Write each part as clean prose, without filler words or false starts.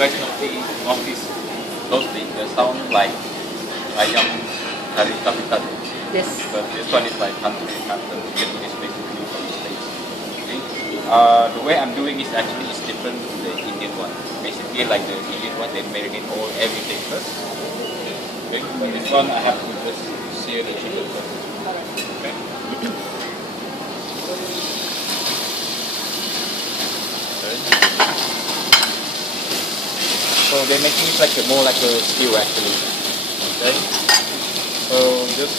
guys notice closely, the sound like ayam kari kapitan. Yes. But this one is like country canton. It's basically from the States. Okay. The way I'm doing is actually is different from the Indian one. Basically, like the Indian one, they marinate everything first. Okay. But this one, I have to just sear the chicken first. Okay. So they're making it like more like a stew actually. Okay. So just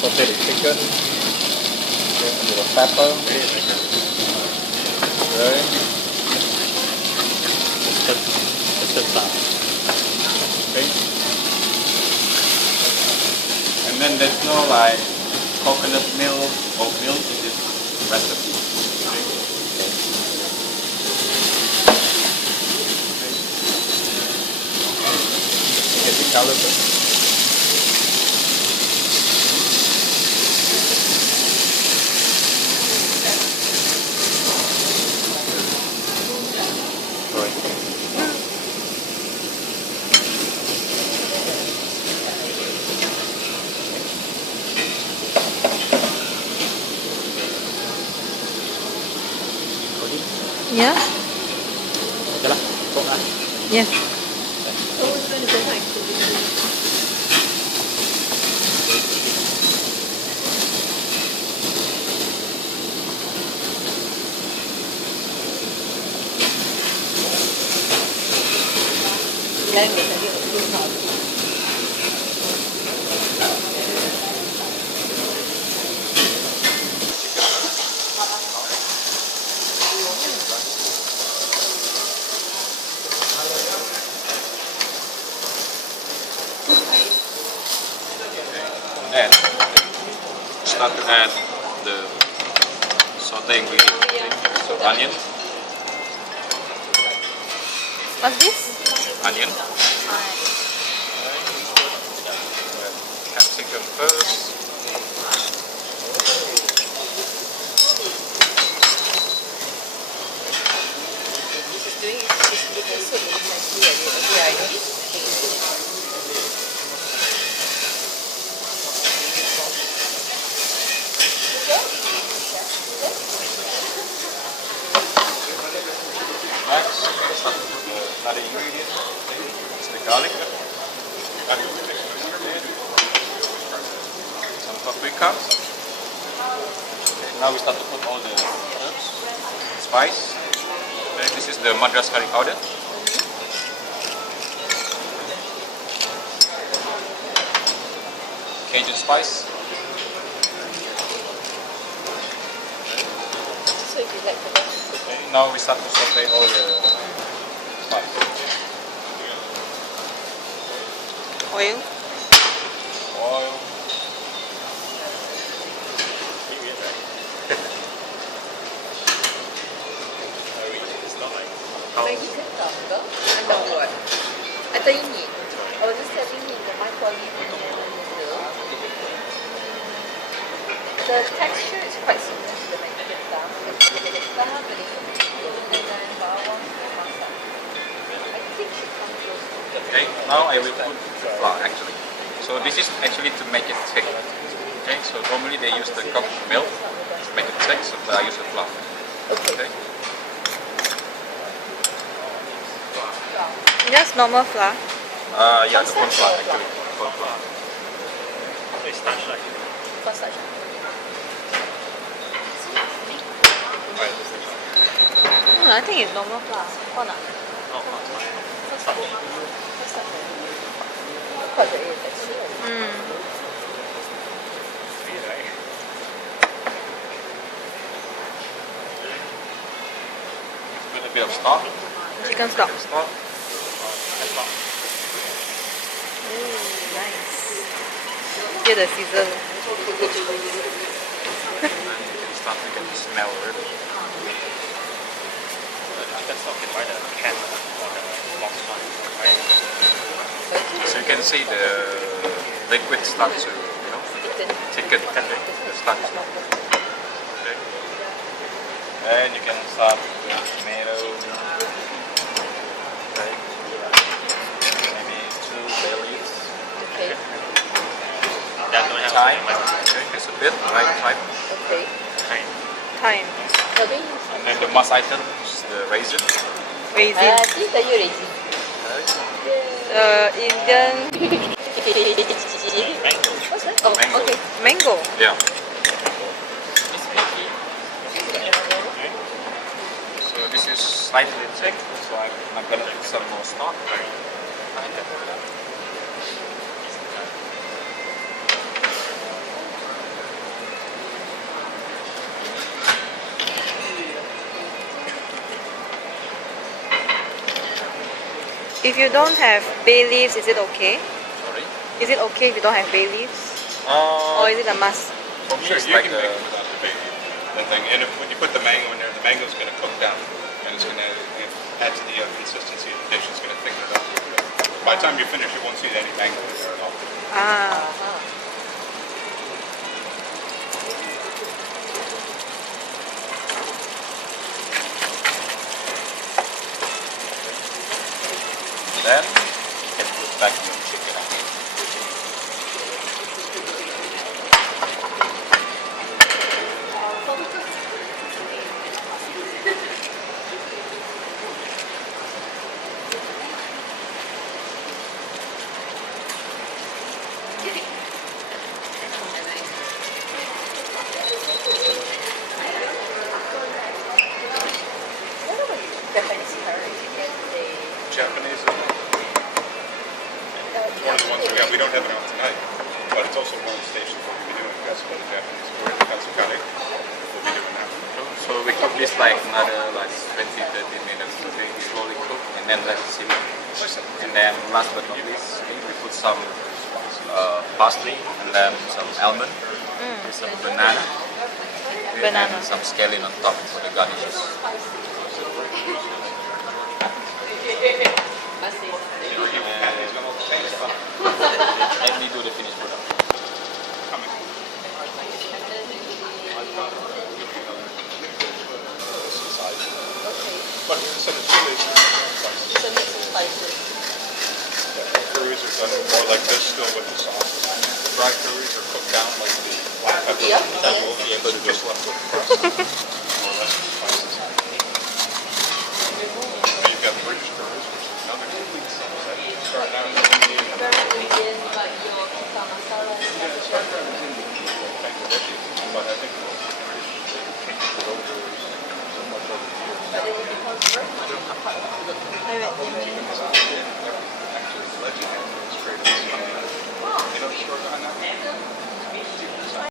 saute the chicken. Okay, a little pepper. Okay. Okay. And then there's no like coconut milk or milk in this recipe. Okay. Get the color first. Yeah. Jalan, kok ah. Yeah. And start to add the saute ingredient. Okay. So onion, What's this? onion, capsicum first. Next, start to put another ingredient. It's the garlic. Some paprika. Okay, now we start to put all the herbs, spice. Okay, this is the Madras curry powder. Cajun spice. Okay, now we start to saute all the spice. Oil. Oil. I know what. I thought you need. I was just telling him that my quality the texture is quite similar to the Mexican style. I think it comes close to Okay, now I will put the flour actually. So this is actually to make it thick. Okay, so normally they use the cooked milk to make it thick, so but I use the flour. Okay. Just normal flour. Yeah, the corn flour actually. Corn flour. I think it's normal flour. Or not? With a bit of stock. Chicken stock. Stock. Nice. Get the sizzle. Start to get the smell already. So you can see the liquid start to, thicken. The starch. Okay. And you can start with tomato. Okay. thyme, okay, just a bit, right? Thyme. Okay. Thyme. What do you use? And then the must item is the raisin. Raisin. This are your raisin. Indian What's that? Oh, Mango. okay. mango. Yeah. So this is slightly thick, so I'm gonna put some more stock. If you don't have bay leaves, is it okay? Sorry. Is it okay if you don't have bay leaves? Or is it a must? For me, Sure, it's you like can make it without the baby. The thing, and when you put the mango in there, the mango is going to cook down, and it's going to add to the consistency of the dish. It's going to thicken it up. By the time you finish, you won't see any mango in there at all. Ah. Then you can put back your chicken again. Japanese curry. Japanese is one of the ones we don't have it on tonight, but it's also one of the stations where we'll be doing it. That's what the Japanese. We're in Katsukari. We'll be doing that. So we cook this like another like 20-30 minutes. Okay, slowly cook and then let it simmer. And then last but not least, we put some parsley and then some almond, with some banana, Banana. and some scallion on top for the garnishes. Let me do the finished product. Coming. Okay. But so the chilies, It's a mix of spices. curries are done more like this, still with the sauce. Dry curries are cooked down like the black pepper. Yep. Yeah, but just left with the crust. More or less the spices. And you've got British curries, which is another complete sunset. Starting out in Indian and Very Indian, but your tikka masala and Bangladeshi. But I think most of the British changed it over so much over the years. but then it becomes very much Actually, the legend is created. You know the story behind that?